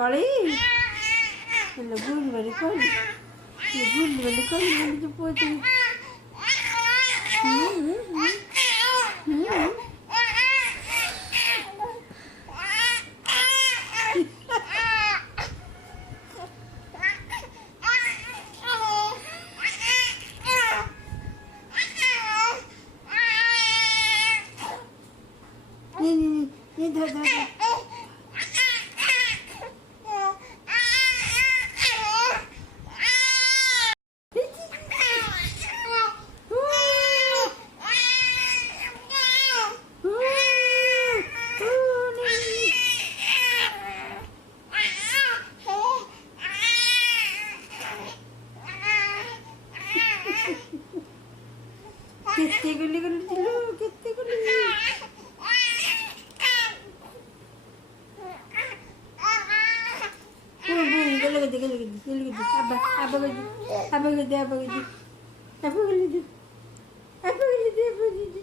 കളി അല്ല ഗുഡ് വരെ കളി ഗുഡ് വരെ കളി എനിക്ക് പോയിട്ട് धर कितने गुल्ली गुल्ली दिलो कितने गुल्ली apa gede